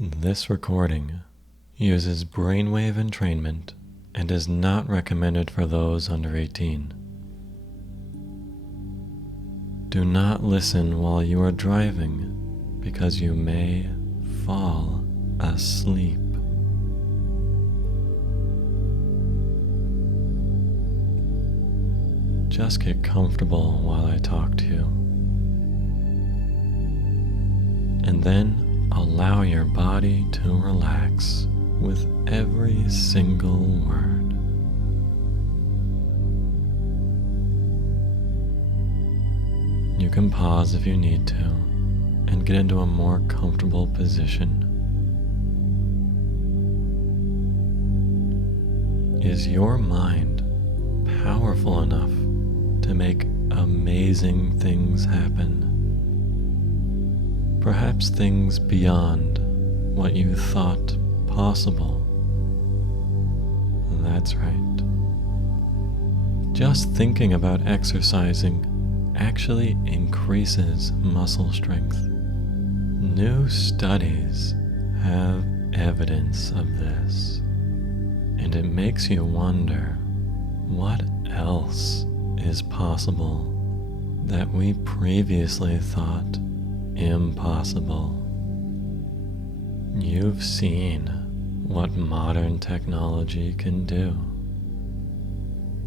This recording uses brainwave entrainment and is not recommended for those under 18. Do not listen while you are driving because you may fall asleep. Just get comfortable while I talk to you. And then allow your body to relax with every single word. You can pause if you need to and get into a more comfortable position. Is your mind powerful enough to make amazing things happen? Perhaps things beyond what you thought possible. That's right. Just thinking about exercising actually increases muscle strength. New studies have evidence of this, and it makes you wonder what else is possible that we previously thought impossible. You've seen what modern technology can do.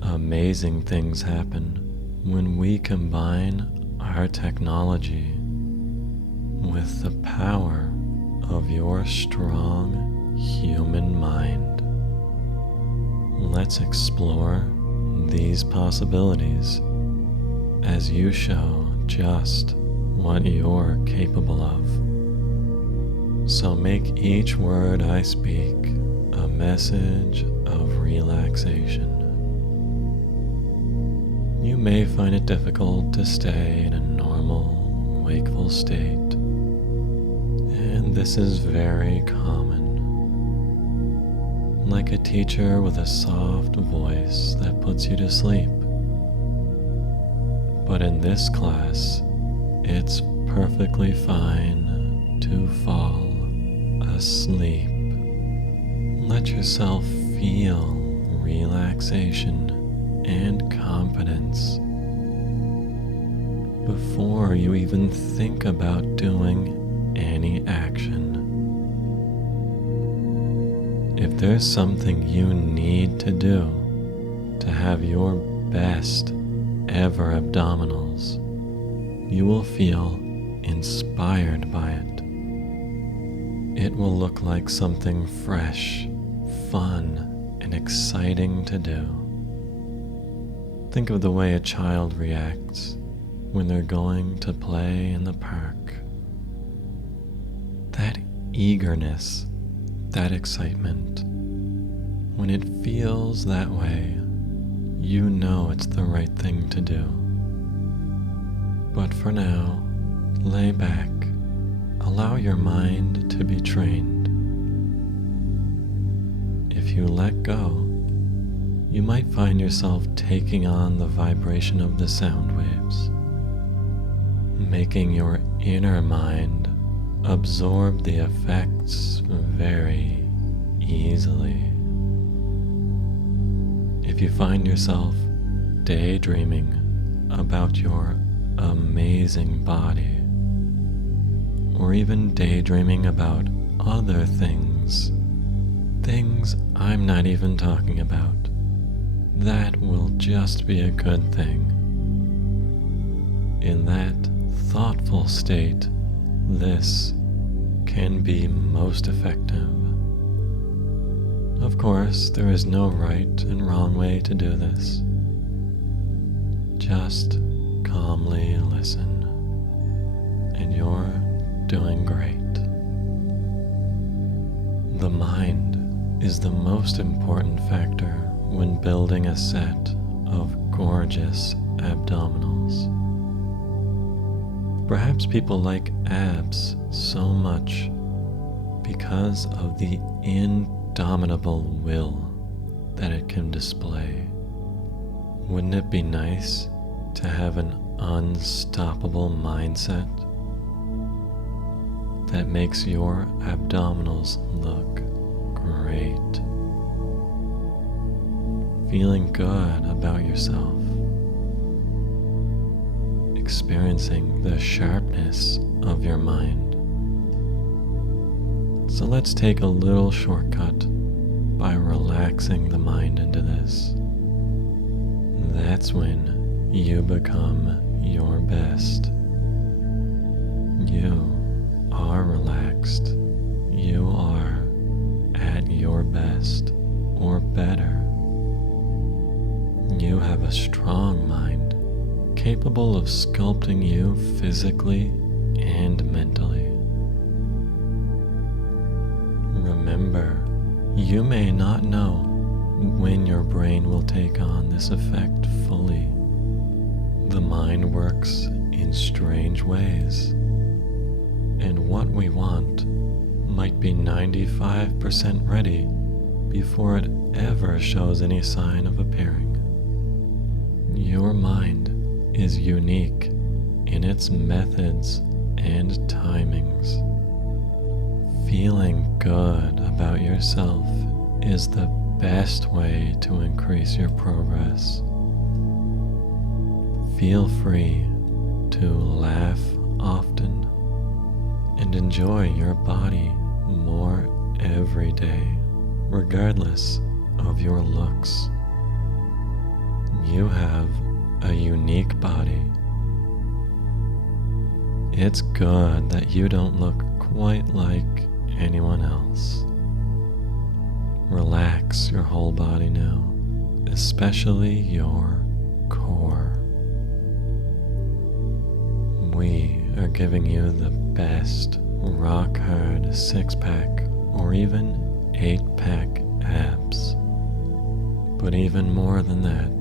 Amazing things happen when we combine our technology with the power of your strong human mind. Let's explore these possibilities as you show just what you're capable of. So make each word I speak a message of relaxation. You may find it difficult to stay in a normal, wakeful state, and this is very common. Like a teacher with a soft voice that puts you to sleep. But in this class, it's perfectly fine to fall asleep. Let yourself feel relaxation and confidence before you even think about doing any action. If there's something you need to do to have your best ever abdominals, you will feel inspired by it. It will look like something fresh, fun, and exciting to do. Think of the way a child reacts when they're going to play in the park. That eagerness, that excitement, when it feels that way, you know it's the right thing to do. But for now, lay back, allow your mind to be trained. If you let go, you might find yourself taking on the vibration of the sound waves, making your inner mind absorb the effects very easily. If you find yourself daydreaming about your amazing body, or even daydreaming about other things I'm not even talking about, that will just be a good thing. In that thoughtful state, this can be most effective. Of course, there is no right and wrong way to do this. Just calmly listen, and you're doing great. The mind is the most important factor when building a set of gorgeous abdominals. Perhaps people like abs so much because of the indomitable will that it can display. Wouldn't it be nice to have an unstoppable mindset? that makes your abdominals look great. Feeling good about yourself. Experiencing the sharpness of your mind. So let's take a little shortcut by relaxing the mind into this. That's when you become your best. You are relaxed. You are at your best or better. You have a strong mind, capable of sculpting you physically and mentally. Remember, you may not know when your brain will take on this effect fully. The mind works in strange ways, and what we want might be 95% ready before it ever shows any sign of appearing. Your mind is unique in its methods and timings. Feeling good about yourself is the best way to increase your progress. Feel free to laugh often and enjoy your body more every day, regardless of your looks. You have a unique body. It's good that you don't look quite like anyone else. Relax your whole body now, especially your core. We are giving you the best rock-hard 6-pack or even 8-pack abs. But even more than that,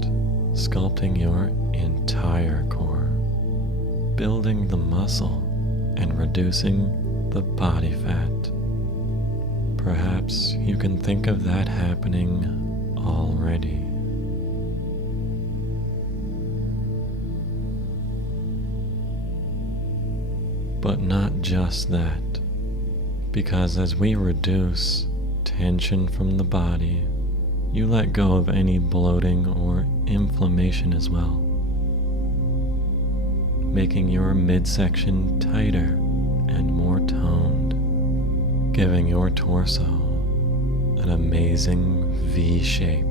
sculpting your entire core, building the muscle and reducing the body fat. Perhaps you can think of that happening already. But not just that, because as we reduce tension from the body, you let go of any bloating or inflammation as well, making your midsection tighter and more toned, giving your torso an amazing V shape.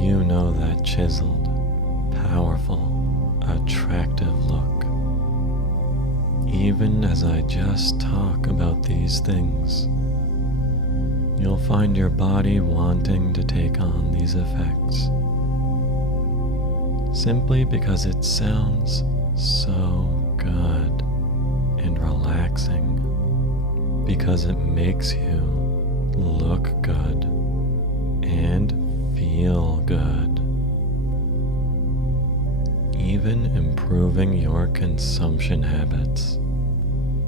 You know that chiseled, powerful, attractive look. Even as I just talk about these things, you'll find your body wanting to take on these effects, simply because it sounds so good and relaxing, because it makes you look good and feel good, even improving your consumption habits.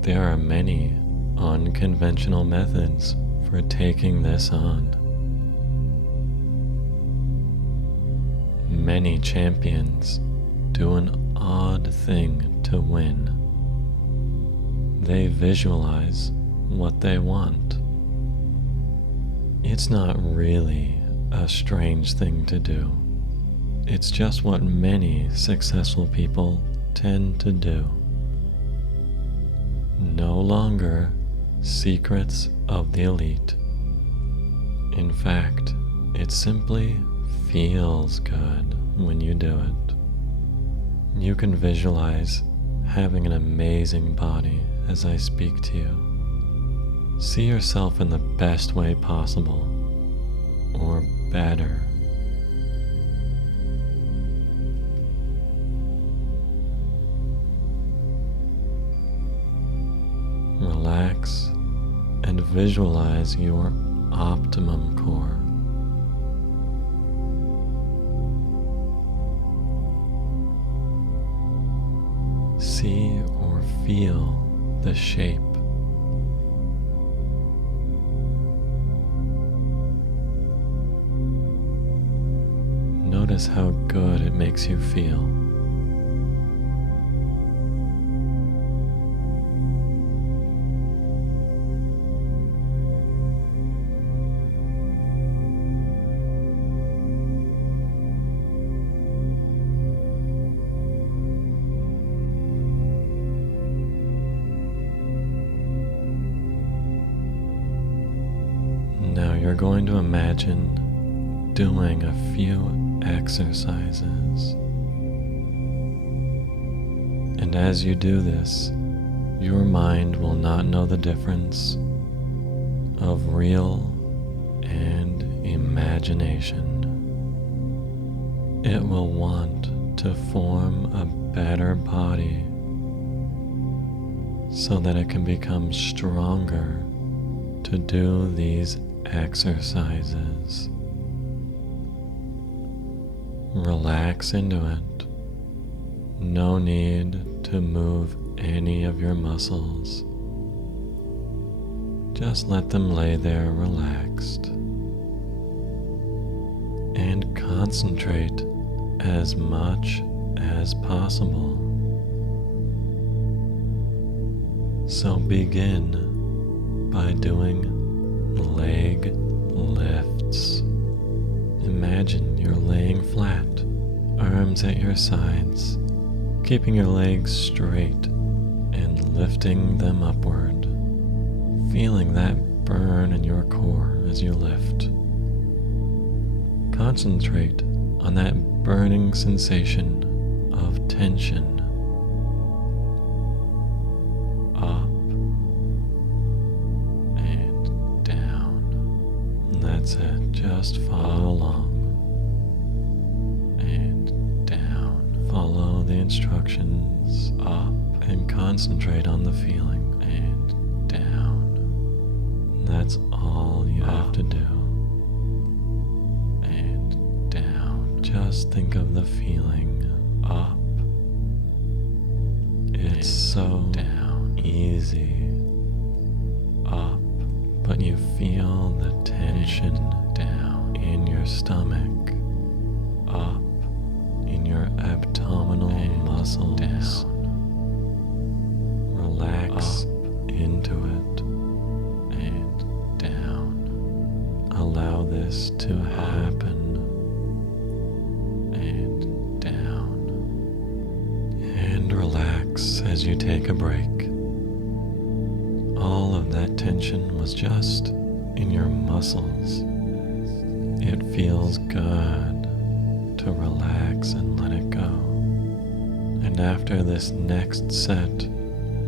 There are many unconventional methods for taking this on. Many champions do an odd thing to win. They visualize what they want. It's not really a strange thing to do. It's just what many successful people tend to do. No longer secrets of the elite. In fact, it simply feels good when you do it. You can visualize having an amazing body as I speak to you. See yourself in the best way possible, or better. Relax and visualize your optimum core. See or feel the shape. Notice how good it makes you feel. you're going to imagine doing a few exercises. And as you do this, your mind will not know the difference of real and imagination. It will want to form a better body so that it can become stronger to do these exercises. Relax into it. No need to move any of your muscles. Just let them lay there relaxed. And concentrate as much as possible. So begin by doing leg lifts. Imagine you're laying flat, arms at your sides, keeping your legs straight and lifting them upward, feeling that burn in your core as you lift. Concentrate on that burning sensation of tension. Up and down. That's it. Just follow along. And down. Follow the instructions. Up and concentrate on the feeling. And down. That's all you have to do. And down. Just think of the feeling. Up. It's so down. Easy. Up. But you feel the tension down in your stomach. Up. In your abdominal muscles. Down. Relax into it and down. Allow this to happen and down. And relax as you take a break. All of that tension was just in your muscles. It feels good to relax and let it go. And after this next set,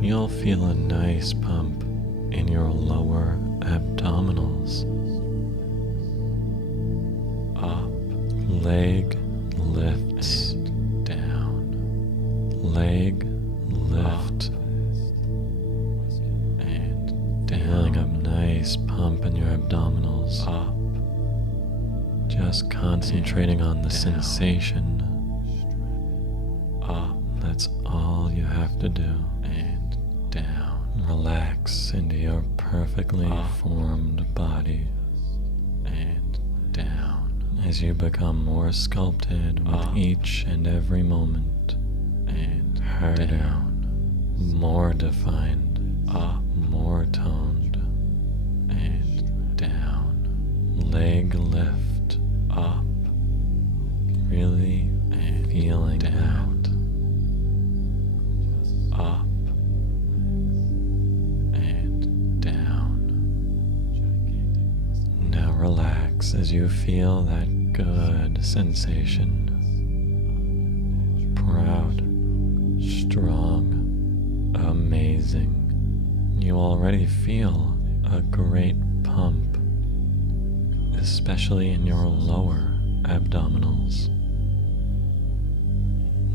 you'll feel a nice pump in your lower abdominals. Up, leg lifts, down, leg lift, and down. Feeling a nice pump in your abdominals. Up, just concentrating on the sensation. Up, that's all you have to do. Down. Relax into your perfectly formed body and down as you become more sculpted with each and every moment and harder, down. More defined, more toned and down. Leg lift up, really feeling that up. Relax as you feel that good sensation. Proud, strong, amazing. You already feel a great pump, especially in your lower abdominals.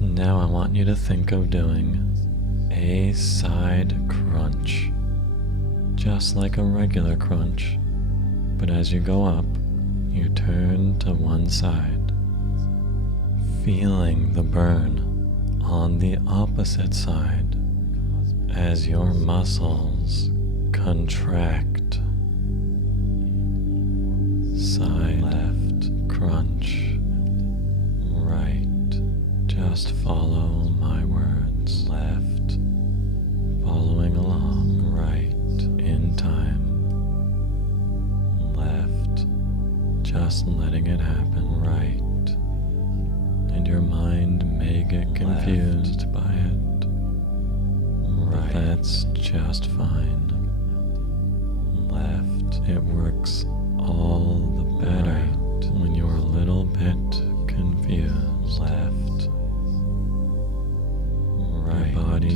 Now I want you to think of doing a side crunch, just like a regular crunch. But as you go up, you turn to one side, feeling the burn on the opposite side as your muscles contract. Side left, crunch, right, just follow my words. Left, following along, right, in time. Just letting it happen, right, and your mind may get confused by it, right, but that's just fine. Left, it works all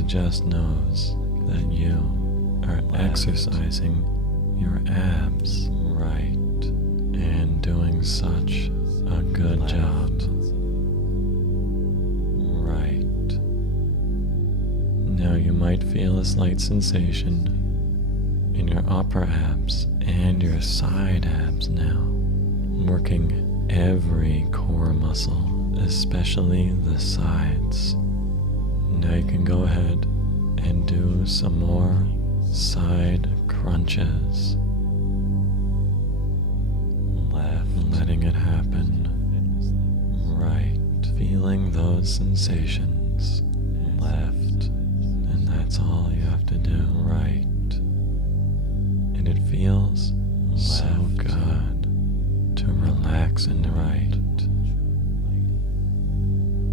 just knows that you are exercising your abs right and doing such a good job. Right. Now you might feel a slight sensation in your upper abs and your side abs now, working every core muscle, especially the sides. Now you can go ahead and do some more side crunches. Left, letting it happen. Right, feeling those sensations. Left, and that's all you have to do. Right, and it feels so good to relax into right.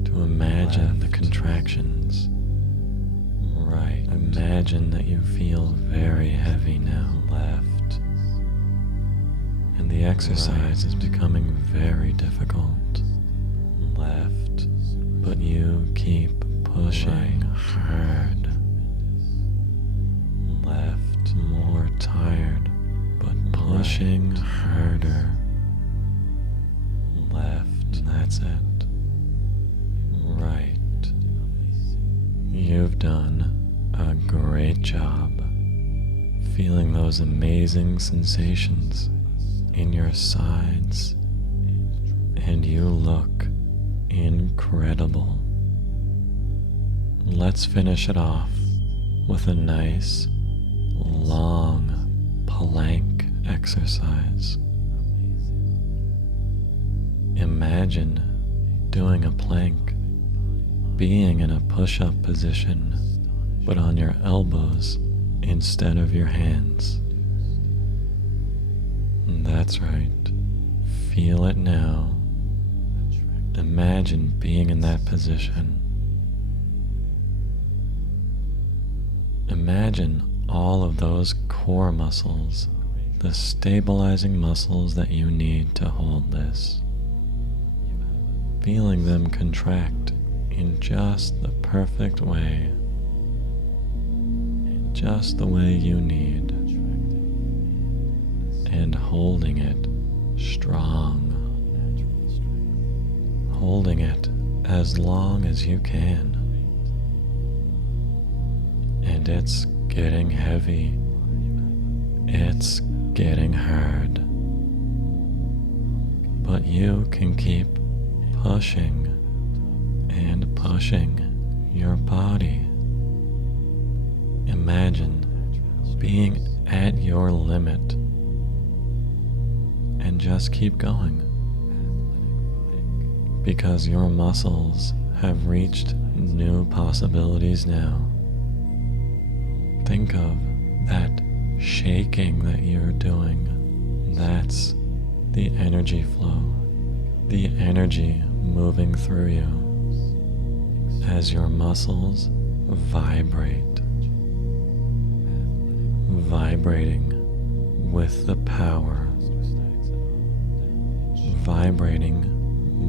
To imagine the contractions. Right. Imagine that you feel very heavy now. Left. And the exercise is becoming very difficult. Left. But you keep pushing hard. Left. More tired, but pushing harder. Left. That's it. Right. You've done a great job feeling those amazing sensations in your sides, and you look incredible. Let's finish it off with a nice, long plank exercise. Imagine doing a plank, being in a push-up position, but on your elbows instead of your hands. That's right. Feel it now. Imagine being in that position. Imagine all of those core muscles, the stabilizing muscles that you need to hold this. Feeling them contract in just the perfect way, just the way you need, and holding it strong, holding it as long as you can. And it's getting heavy, it's getting hard, but you can keep pushing and pushing your body. Imagine being at your limit and just keep going, because your muscles have reached new possibilities now. Think of that shaking that you're doing. That's the energy flow, the energy moving through you as your muscles vibrate, vibrating with the power, vibrating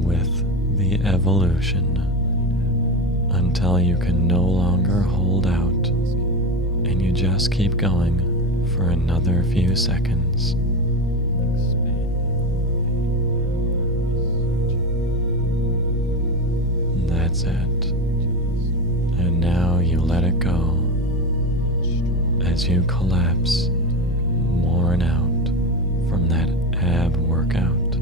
with the evolution, until you can no longer hold out and you just keep going for another few seconds. That's it. And now you let it go as you collapse, worn out from that ab workout.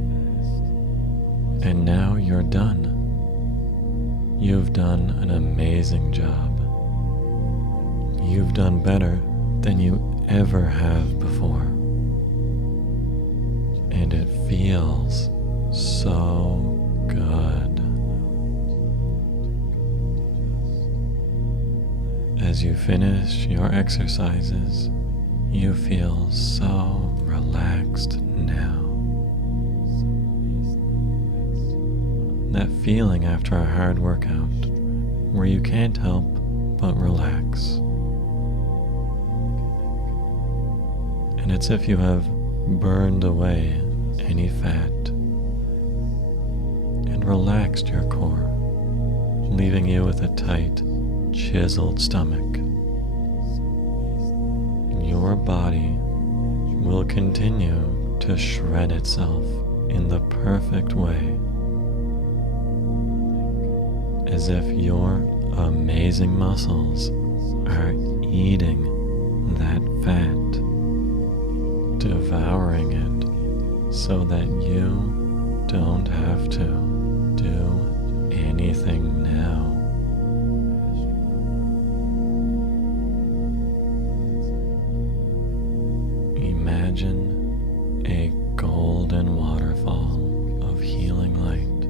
And now you're done. You've done an amazing job. You've done better than you ever have before. And it feels so good. As you finish your exercises, you feel so relaxed now. That feeling after a hard workout where you can't help but relax. And it's if you have burned away any fat and relaxed your core, leaving you with a tight, chiseled stomach. Your body will continue to shred itself in the perfect way, as if your amazing muscles are eating that fat, devouring it so that you don't have to do anything now. Imagine a golden waterfall of healing light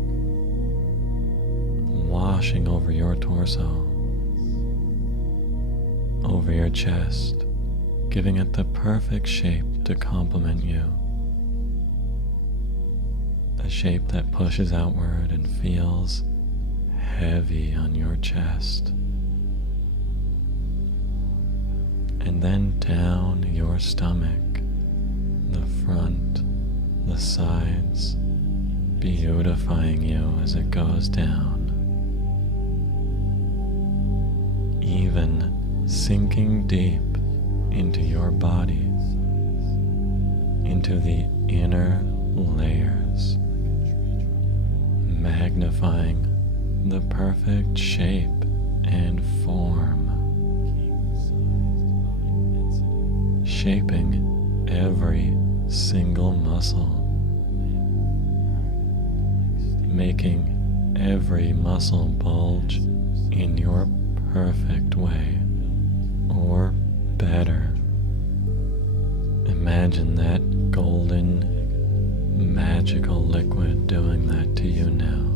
washing over your torso, over your chest, giving it the perfect shape to complement you. A shape that pushes outward and feels heavy on your chest. And then down your stomach, the front, the sides, beautifying you as it goes down. Even sinking deep into your body, into the inner layers, magnifying the perfect shape and form, shaping every single muscle, making every muscle bulge in your perfect way, or better. Imagine that golden, magical liquid doing that to you now.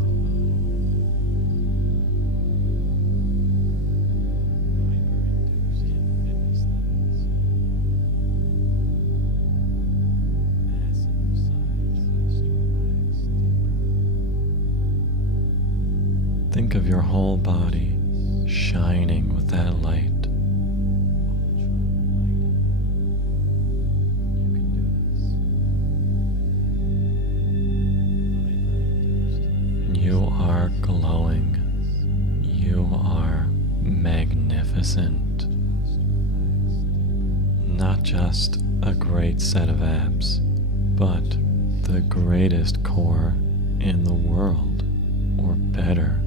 Think of your whole body shining with that light. You are glowing. You are magnificent. Not just a great set of abs, but the greatest core in the world, or better.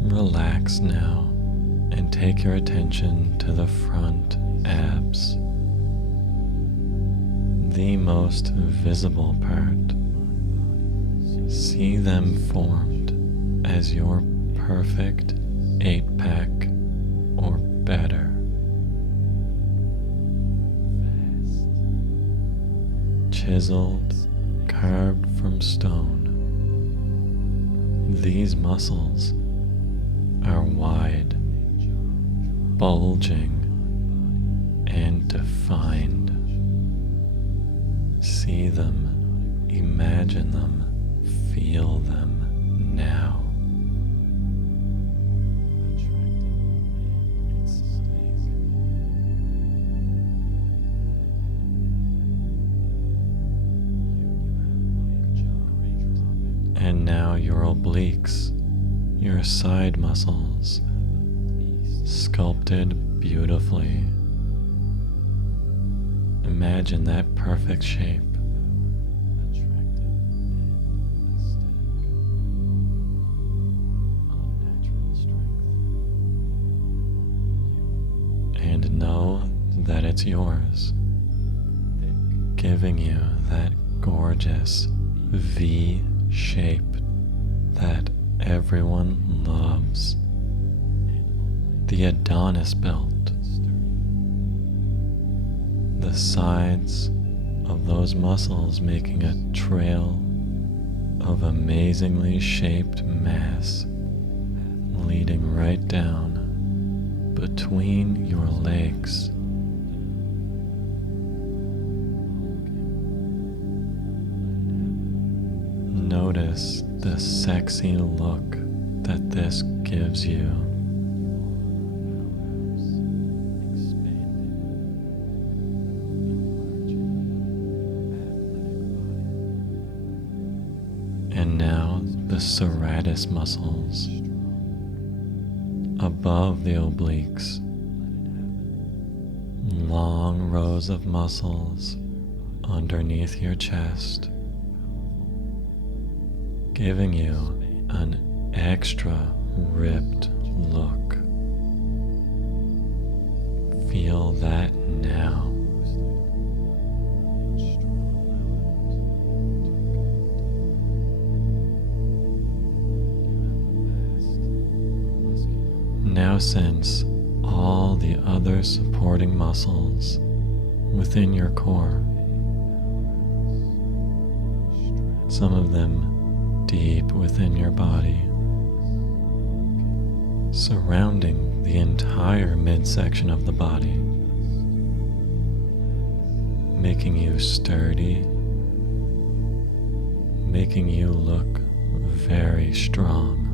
Relax now and take your attention to the front abs, the most visible part. See them formed as your perfect 8-pack or better. Chiseled, carved from stone. These muscles are wide, bulging, and defined. See them, imagine them, feel them now. And now your obliques, your side muscles, sculpted beautifully. Imagine that perfect shape. And know that it's yours, giving you that gorgeous V shape that everyone loves. The Adonis belt. The sides of those muscles making a trail of amazingly shaped mass leading right down between your legs. Notice the sexy look that this gives you. And now the the serratus muscles above the obliques, long rows of muscles underneath your chest, giving you an extra ripped look. Feel that now. Now sense all the other supporting muscles within your core. Some of them deep within your body, surrounding the entire midsection of the body, making you sturdy, making you look very strong.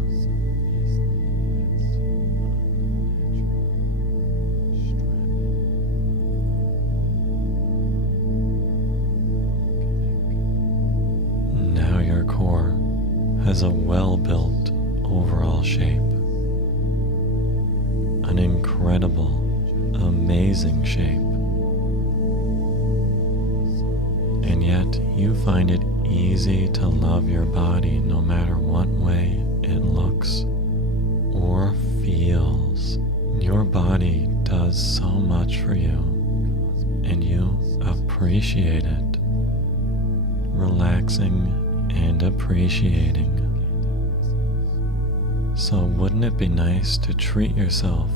Now your core has a well-built overall shape. An incredible, amazing shape. And yet you find it easy to love your body no matter what way it looks or feels. Your body does so much for you, and you appreciate it. Relaxing and appreciating. So wouldn't it be nice to treat yourself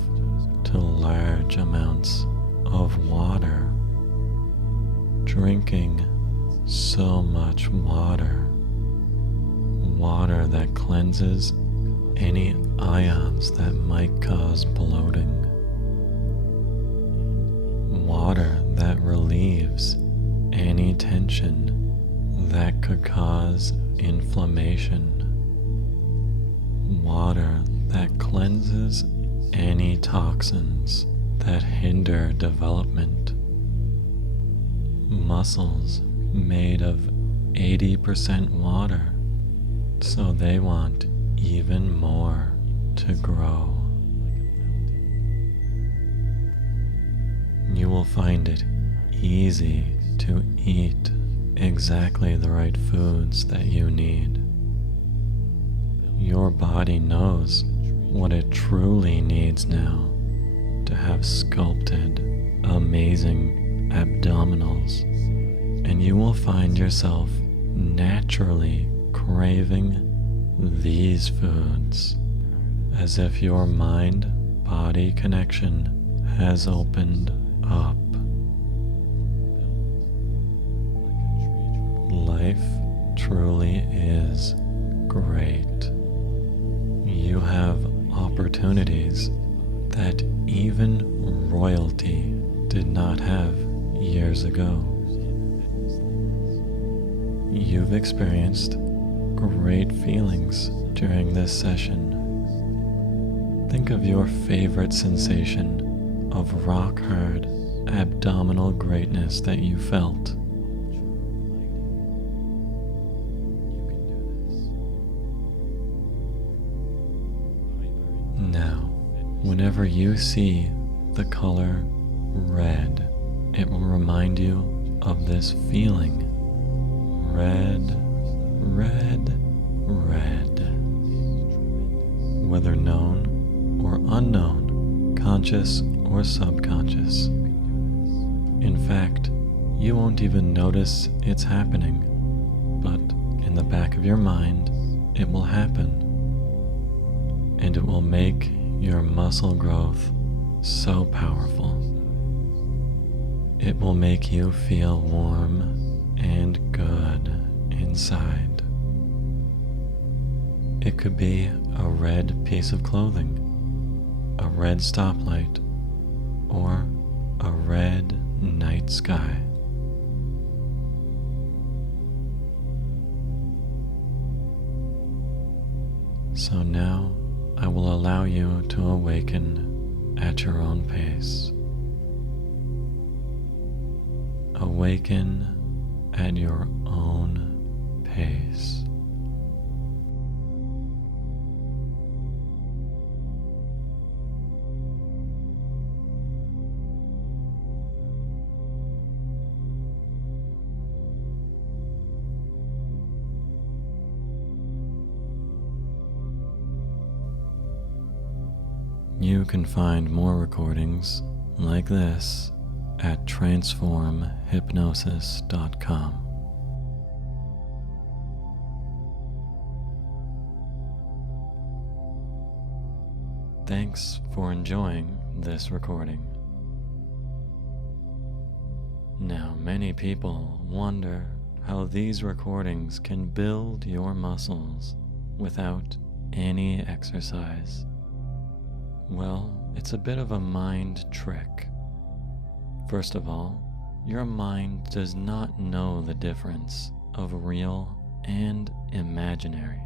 to large amounts of water? Drinking so much water. Water that cleanses any ions that might cause bloating. Water that relieves any tension that could cause inflammation. Water that cleanses any toxins that hinder development. Muscles made of 80% water, so they want even more to grow. You will find it easy to eat exactly the right foods that you need. Your body knows what it truly needs now to have sculpted, amazing abdominals, and you will find yourself naturally craving these foods, as if your mind-body connection has opened up. Life truly is great. You have opportunities that even royalty did not have years ago. You've experienced great feelings during this session. Think of your favorite sensation of rock-hard abdominal greatness that you felt. Now, whenever you see the color red, it will remind you of this feeling. Red, red, red. Whether known or unknown, conscious or subconscious. In fact, you won't even notice it's happening, but in the back of your mind, it will happen. And it will make your muscle growth so powerful. It will make you feel warm and good inside. It could be a red piece of clothing, a red stoplight, or a red night sky. So now I will allow you to awaken at your own pace. Awaken at your own pace. You can find more recordings like this at transformhypnosis.com. Thanks for enjoying this recording. Now, many people wonder how these recordings can build your muscles without any exercise. Well, it's a bit of a mind trick. First of all, your mind does not know the difference of real and imaginary.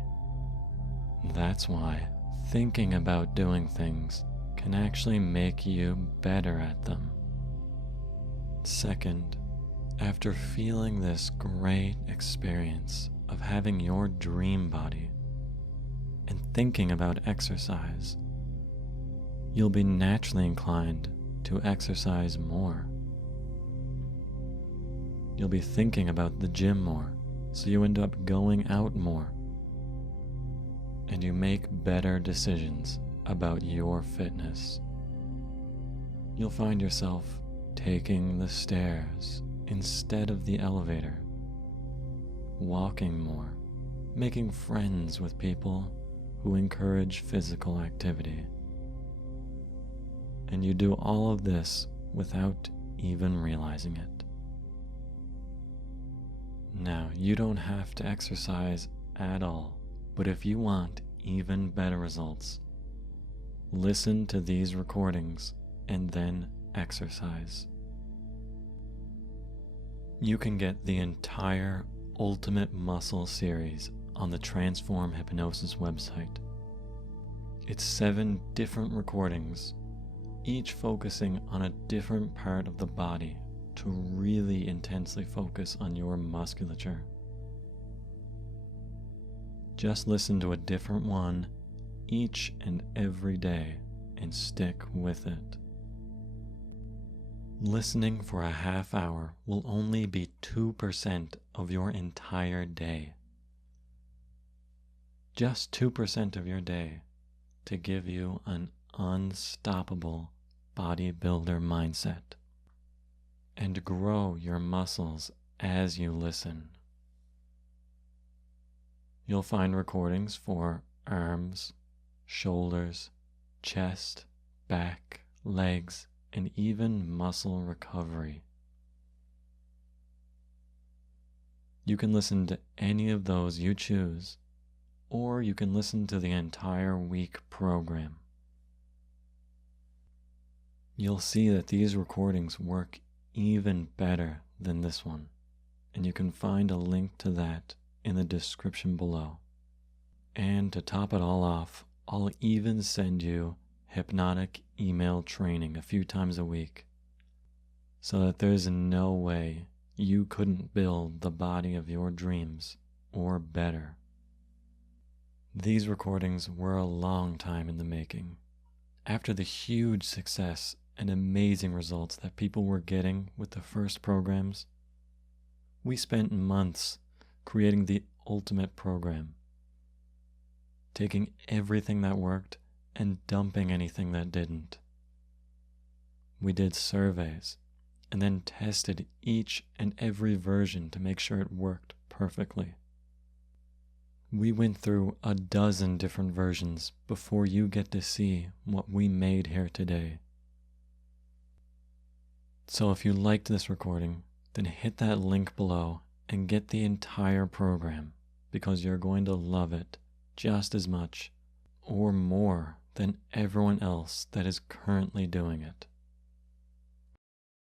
That's why thinking about doing things can actually make you better at them. Second, after feeling this great experience of having your dream body and thinking about exercise, you'll be naturally inclined to exercise more. You'll be thinking about the gym more, so you end up going out more. And you make better decisions about your fitness. You'll find yourself taking the stairs instead of the elevator, walking more, making friends with people who encourage physical activity. And you do all of this without even realizing it. Now, you don't have to exercise at all, but if you want even better results, listen to these recordings and then exercise. You can get the entire Ultimate Muscle series on the Transform Hypnosis website. It's 7 different recordings, each focusing on a different part of the body to really intensely focus on your musculature. Just listen to a different one each and every day and stick with it. Listening for a half hour will only be 2% of your entire day. Just 2% of your day to give you an unstoppable bodybuilder mindset and grow your muscles as you listen. You'll find recordings for arms, shoulders, chest, back, legs, and even muscle recovery. You can listen to any of those you choose, or you can listen to the entire week program. You'll see that these recordings work even better than this one, and you can find a link to that in the description below. And to top it all off, I'll even send you hypnotic email training a few times a week, so that there's no way you couldn't build the body of your dreams or better. These recordings were a long time in the making. After the huge success and amazing results that people were getting with the first programs, we spent months creating the ultimate program, taking everything that worked and dumping anything that didn't. We did surveys and then tested each and every version to make sure it worked perfectly. We went through a dozen different versions before you get to see what we made here today. So if you liked this recording, then hit that link below and get the entire program, because you're going to love it just as much or more than everyone else that is currently doing it.